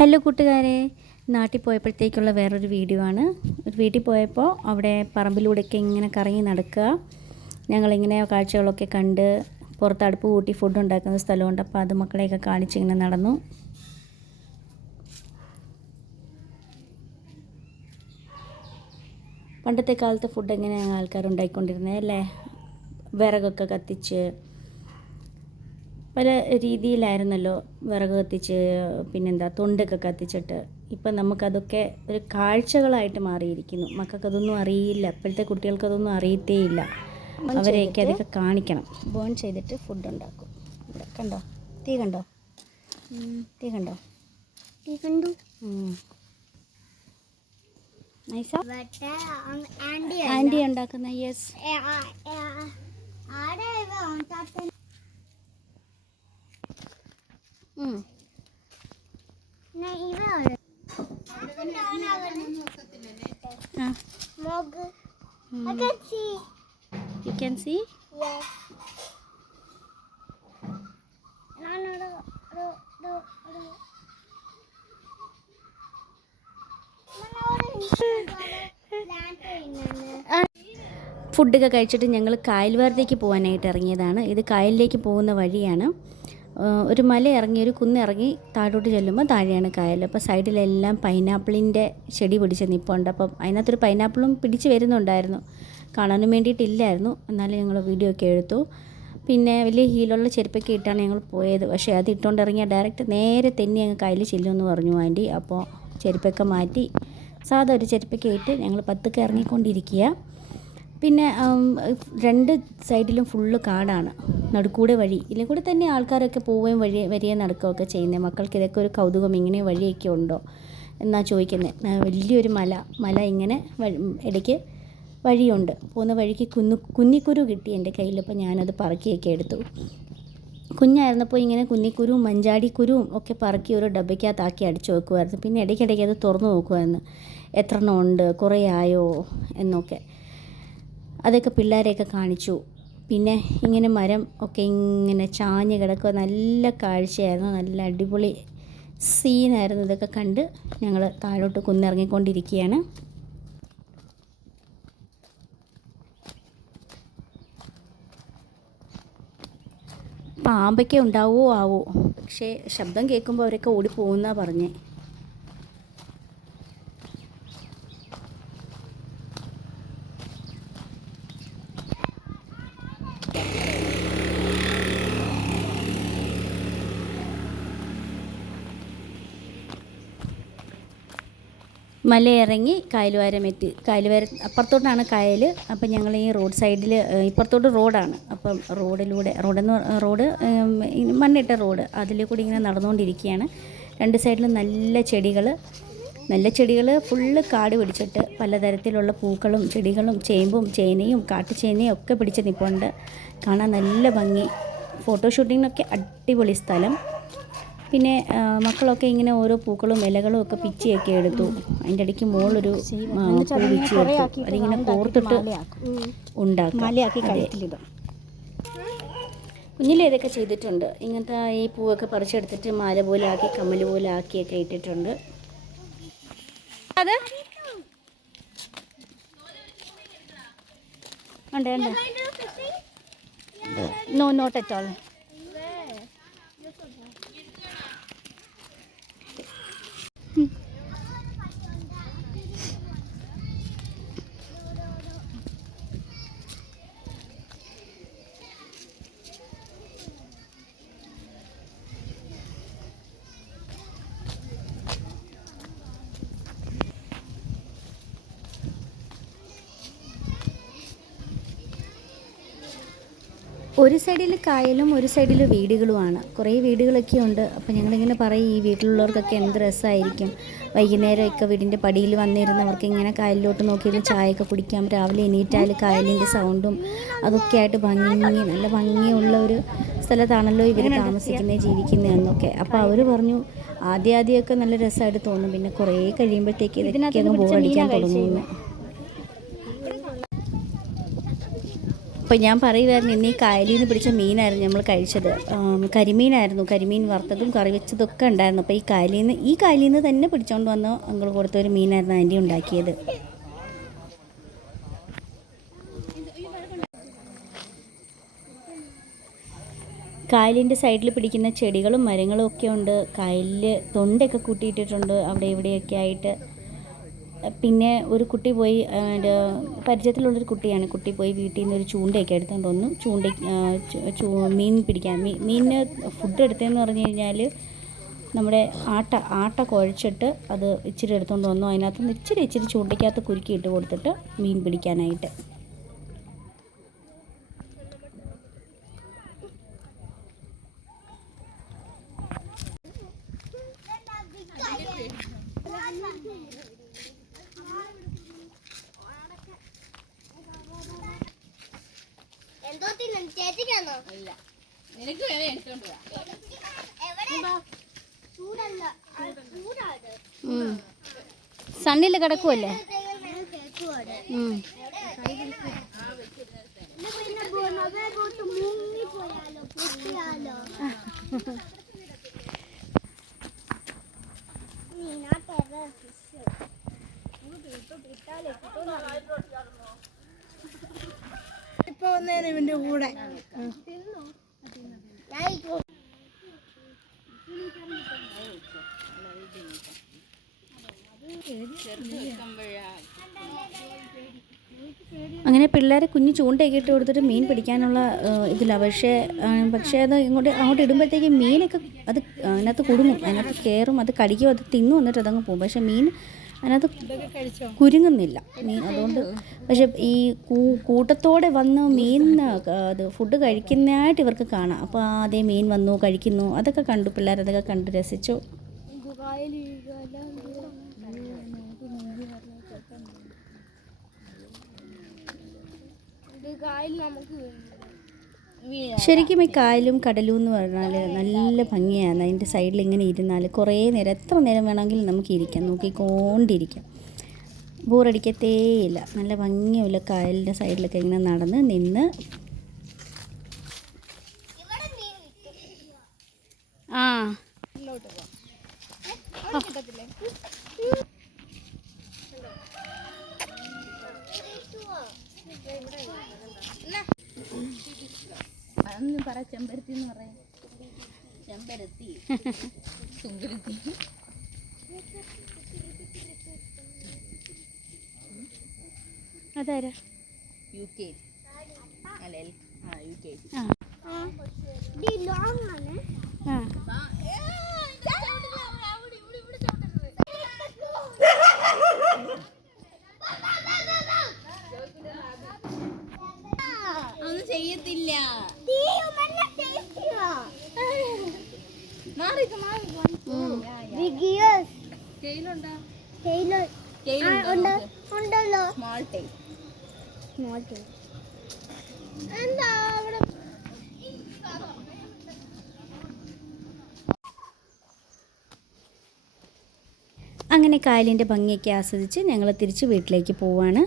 Hello കൂട്ടുകാരെ, നാട്ടിൽ പോയപ്പോഴത്തേക്കുള്ള വേറൊരു വീഡിയോ ആണ്. ഒരു വീട്ടിൽ പോയപ്പോൾ അവിടെ പറമ്പിലൂടെയൊക്കെ ഇങ്ങനെ കറങ്ങി നടക്കുക. ഞങ്ങളിങ്ങനെ കാഴ്ചകളൊക്കെ കണ്ട് പുറത്ത് അടുപ്പ് കൂട്ടി ഫുഡ് ഉണ്ടാക്കുന്ന സ്ഥലമുണ്ട്. അപ്പോൾ അത് മക്കളെയൊക്കെ കാണിച്ചിങ്ങനെ നടന്നു. പണ്ടത്തെ കാലത്തെ ഫുഡ് എങ്ങനെയാണ് ആൾക്കാർ ഉണ്ടാക്കിക്കൊണ്ടിരുന്നത് അല്ലേ? വിറകൊക്കെ കത്തിച്ച് പല രീതിയിലായിരുന്നല്ലോ. വിറക് കത്തിച്ച് പിന്നെന്താ തൊണ്ടൊക്കെ കത്തിച്ചിട്ട്. ഇപ്പം നമുക്കതൊക്കെ ഒരു കാഴ്ചകളായിട്ട് മാറിയിരിക്കുന്നു. മക്കൾക്കതൊന്നും അറിയില്ല. ഇപ്പോഴത്തെ കുട്ടികൾക്കതൊന്നും അറിയത്തേയില്ല. അവരെയൊക്കെ അതൊക്കെ കാണിക്കണം. ബേൺ ചെയ്തിട്ട് ഫുഡ് ഉണ്ടാക്കും. ഇവിടെ കണ്ടോ, തീ കണ്ടോ, തീ കണ്ടോ, തീ കണ്ടു. ആൻറ്റി ഉണ്ടാക്കുന്ന yes. You can see? Yes. ഫുഡൊക്കെ കഴിച്ചിട്ട് ഞങ്ങൾ കായൽവാരത്തേക്ക് പോകാനായിട്ട് ഇറങ്ങിയതാണ്. ഇത് കായലിലേക്ക് പോകുന്ന വഴിയാണ്. ഒരു മല ഇറങ്ങി, ഒരു കുന്നിറങ്ങി താഴോട്ട് ചെല്ലുമ്പോൾ താഴെയാണ് കായൽ. അപ്പോൾ സൈഡിലെല്ലാം പൈനാപ്പിളിൻ്റെ ചെടി പിടിച്ച് നിൽപ്പുണ്ട്. അപ്പം അതിനകത്തൊരു പൈനാപ്പിളും പിടിച്ച് വരുന്നുണ്ടായിരുന്നു. കാണാനും വേണ്ടിയിട്ടില്ലായിരുന്നു, എന്നാലും ഞങ്ങൾ വീഡിയോ ഒക്കെ എടുത്തു. പിന്നെ വലിയ ഹീലുള്ള ചെരുപ്പൊക്കെ ഇട്ടാണ് ഞങ്ങൾ പോയത്. പക്ഷേ അത് ഇട്ടുകൊണ്ട് ഇറങ്ങിയാൽ ഡയറക്റ്റ് നേരെ തെന്നി അങ്ങ് കായലിൽ ചെല്ലുമെന്ന് പറഞ്ഞു ആൻറ്റി. അപ്പോൾ ചെരുപ്പൊക്കെ മാറ്റി സാധാ ഒരു ചെരുപ്പൊക്കെ ഇട്ട് ഞങ്ങൾ പതുക്കെ ഇറങ്ങിക്കൊണ്ടിരിക്കുക. പിന്നെ രണ്ട് സൈഡിലും ഫുള്ള് കാടാണ്. നടുക്കൂടെ വഴി. ഇതിൽ കൂടെ തന്നെ ആൾക്കാരൊക്കെ പോവുകയും വരികയും നടക്കുകയൊക്കെ ചെയ്യുന്നത്. മക്കൾക്ക് ഇതൊക്കെ ഒരു കൗതുകം, ഇങ്ങനെ വഴിയൊക്കെ ഉണ്ടോ എന്നാ ചോദിക്കുന്നത്. വലിയൊരു മല ഇങ്ങനെ ഇടയ്ക്ക് വഴിയുണ്ട്. പോകുന്ന വഴിക്ക് കുന്നിക്കുരു കിട്ടി എൻ്റെ കയ്യിൽ. അപ്പോൾ ഞാനത് പറക്കിയൊക്കെ എടുത്തു. കുഞ്ഞായിരുന്നപ്പോൾ ഇങ്ങനെ കുന്നിക്കുരുവും മഞ്ചാടിക്കുരുവും ഒക്കെ പറക്കി ഒരു ഡബ്ബയ്ക്കകത്താക്കി അടിച്ചു വെക്കുമായിരുന്നു. പിന്നെ ഇടയ്ക്കിടയ്ക്ക് അത് തുറന്നു നോക്കുമായിരുന്നു, എത്ര എണ്ണം ഉണ്ട്, കുറേ ആയോ എന്നൊക്കെ. അതൊക്കെ പിള്ളേരെയൊക്കെ കാണിച്ചു. പിന്നെ ഇങ്ങനെ മരം ഒക്കെ ഇങ്ങനെ ചാഞ്ഞ് കിടക്കുക. നല്ല കാഴ്ചയായിരുന്നു, നല്ല അടിപൊളി സീനായിരുന്നു. ഇതൊക്കെ കണ്ട് ഞങ്ങൾ താഴോട്ട് കുന്നിറങ്ങിക്കൊണ്ടിരിക്കുകയാണ്. പാമ്പൊക്കെ ഉണ്ടാവുമോ ആവോ, പക്ഷേ ശബ്ദം കേൾക്കുമ്പോൾ അവരൊക്കെ ഓടിപ്പോകുന്നാണ് പറഞ്ഞേ. മലയിറങ്ങി കായൽവാരം എത്തി. കായൽവാരം അപ്പുറത്തോട്ടാണ് കായൽ. അപ്പം ഞങ്ങൾ ഈ റോഡ് സൈഡിൽ, ഇപ്പുറത്തോട്ട് റോഡാണ്. അപ്പം റോഡ് മണ്ണിട്ട റോഡ്, അതിൽ കൂടി ഇങ്ങനെ നടന്നുകൊണ്ടിരിക്കുകയാണ്. രണ്ട് സൈഡിലും നല്ല ചെടികൾ ഫുള്ള് കാട് പിടിച്ചിട്ട് പലതരത്തിലുള്ള പൂക്കളും ചെടികളും ചേമ്പും ചേനയും കാട്ടുചേനയും ഒക്കെ പിടിച്ച് നിൽപ്പുണ്ട്. കാണാൻ നല്ല ഭംഗി. ഫോട്ടോഷൂട്ടിങ്ങിനൊക്കെ അടിപൊളി സ്ഥലം. പിന്നെ മക്കളൊക്കെ ഇങ്ങനെ ഓരോ പൂക്കളും ഇലകളും ഒക്കെ പിച്ചിയൊക്കെ എടുത്തു. അതിൻ്റെ ഇടയ്ക്ക് മുകളിലൊരു പൂ പിച്ചി എടുത്തു. അതിങ്ങനെ കോർത്തിട്ട് ഉണ്ടാക്കും. കുഞ്ഞിലെ ഇതൊക്കെ ചെയ്തിട്ടുണ്ട്. ഇങ്ങനത്തെ ഈ പൂവൊക്കെ പറിച്ചെടുത്തിട്ട് മാല പോലെ ആക്കി, കമ്മൽ പോലെ ആക്കിയൊക്കെ ഇട്ടിട്ടുണ്ട്. അത് ഉണ്ട്. No, not at all. ഒരു സൈഡിൽ കായലും ഒരു സൈഡിൽ വീടുകളുമാണ്. കുറേ വീടുകളൊക്കെ ഉണ്ട്. അപ്പോൾ ഞങ്ങളിങ്ങനെ പറയും, ഈ വീട്ടിലുള്ളവർക്കൊക്കെ എന്ത് രസമായിരിക്കും. വൈകുന്നേരമൊക്കെ വീടിൻ്റെ പടിയിൽ വന്നിരുന്നവർക്ക് ഇങ്ങനെ കായലിലോട്ട് നോക്കിയിരുന്ന് ചായയൊക്കെ കുടിക്കാം. രാവിലെ എണീറ്റാൽ കായലിൻ്റെ സൗണ്ടും അതൊക്കെ ആയിട്ട് നല്ല ഭംഗിയുള്ള ഒരു സ്ഥലത്താണല്ലോ ഇവർ താമസിക്കുന്നത്, ജീവിക്കുന്നതെന്നൊക്കെ. അപ്പോൾ അവർ പറഞ്ഞു ആദ്യമൊക്കെ നല്ല രസമായിട്ട് തോന്നും, പിന്നെ കുറേ കഴിയുമ്പോഴത്തേക്ക് ഇതൊക്കെ അങ്ങ് ബോറടിക്കാൻ തുടങ്ങുന്നു. അപ്പോൾ ഞാൻ പറയുമായിരുന്നു ഇന്ന് ഈ കായലിൽ നിന്ന് പിടിച്ച മീനായിരുന്നു നമ്മൾ കഴിച്ചത്. കരിമീനായിരുന്നു. കരിമീൻ വറുത്തതും കറി വെച്ചതൊക്കെ ഉണ്ടായിരുന്നു. അപ്പോൾ ഈ കായലിൽ നിന്ന് തന്നെ പിടിച്ചുകൊണ്ട് വന്ന് അങ്കിൾ കൊടുത്ത ഒരു മീനായിരുന്നു ആൻറ്റി ഉണ്ടാക്കിയത്. കായലിൻ്റെ സൈഡിൽ പിടിക്കുന്ന ചെടികളും മരങ്ങളും ഒക്കെ ഉണ്ട്. കായലിൽ തൊണ്ടൊക്കെ കൂട്ടിയിട്ടിട്ടുണ്ട് അവിടെ ഇവിടെയൊക്കെ ആയിട്ട്. പിന്നെ ഒരു കുട്ടി പോയി, പരിചയത്തിലുള്ളൊരു കുട്ടിയാണ്, കുട്ടി പോയി വീട്ടിൽ നിന്ന് ഒരു ചൂണ്ടയൊക്കെ എടുത്തുകൊണ്ട് വന്നു. മീൻ പിടിക്കാൻ മീനിന് ഫുഡ് എടുത്തതെന്ന് പറഞ്ഞു കഴിഞ്ഞാൽ നമ്മുടെ ആട്ട കുഴച്ചിട്ട് അത് ഇച്ചിരി എടുത്തുകൊണ്ട് വന്നു. അതിനകത്തുനിന്ന് ഇച്ചിരി ചൂണ്ടയ്ക്കകത്ത് കുരുക്കി ഇട്ട് കൊടുത്തിട്ട് മീൻ പിടിക്കാനായിട്ട്. സണ്ണിൽ കിടക്കുമല്ലേ? ഇപ്പൊ വന്നേനെ ഇവന്റെ കൂടെ. അങ്ങനെ പിള്ളേരെ കുഞ്ഞ് ചൂണ്ടയൊക്കെ ഇട്ട് കൊടുത്തിട്ട് മീൻ പിടിക്കാനുള്ള ഇതിലാണ്. പക്ഷേ അത് അങ്ങോട്ട് ഇടുമ്പോഴത്തേക്ക് മീനൊക്കെ അത് അതിനകത്ത് കുടുങ്ങും, അതിനകത്ത് കയറും, അത് കടിക്കും, അത് തിന്നു വന്നിട്ട് അതങ്ങ് പോകും. പക്ഷേ മീൻ അതിനകത്ത് കുരുങ്ങുന്നില്ല മീൻ. അതുകൊണ്ട് പക്ഷെ ഈ കൂട്ടത്തോടെ വന്ന് മീൻ അത് ഫുഡ് കഴിക്കുന്നതായിട്ട് ഇവർക്ക് കാണാം. അപ്പോൾ അതേ മീൻ വന്നു കഴിക്കുന്നു, അതൊക്കെ കണ്ടു, പിള്ളേരതൊക്കെ കണ്ട് രസിച്ചു. ശരിക്കും ഈ കായലും കടലും എന്ന് പറഞ്ഞാൽ നല്ല ഭംഗിയാണ്. അതിൻ്റെ സൈഡിൽ ഇങ്ങനെ ഇരുന്നാൽ കുറേ നേരം, എത്ര നേരം വേണമെങ്കിലും നമുക്ക് ഇരിക്കാം, നോക്കിക്കൊണ്ടിരിക്കാം, ബോറടിക്കത്തേയില്ല. നല്ല ഭംഗിയുള്ള കായലിൻ്റെ സൈഡിലൊക്കെ ഇങ്ങനെ നടന്ന് നിന്ന്. ആ അതൊന്നും പറ, ചെമ്പരത്തി എന്ന് പറയാം. ചെമ്പരത്തി സുന്ദരത്തി. അതാരാ? UK അല്ല UK. ഒന്നും ചെയ്യത്തില്ല. അങ്ങനെ കായലിൻ്റെ ഭംഗിയൊക്കെ ആസ്വദിച്ച് ഞങ്ങൾ തിരിച്ച് വീട്ടിലേക്ക് പോവാണ്.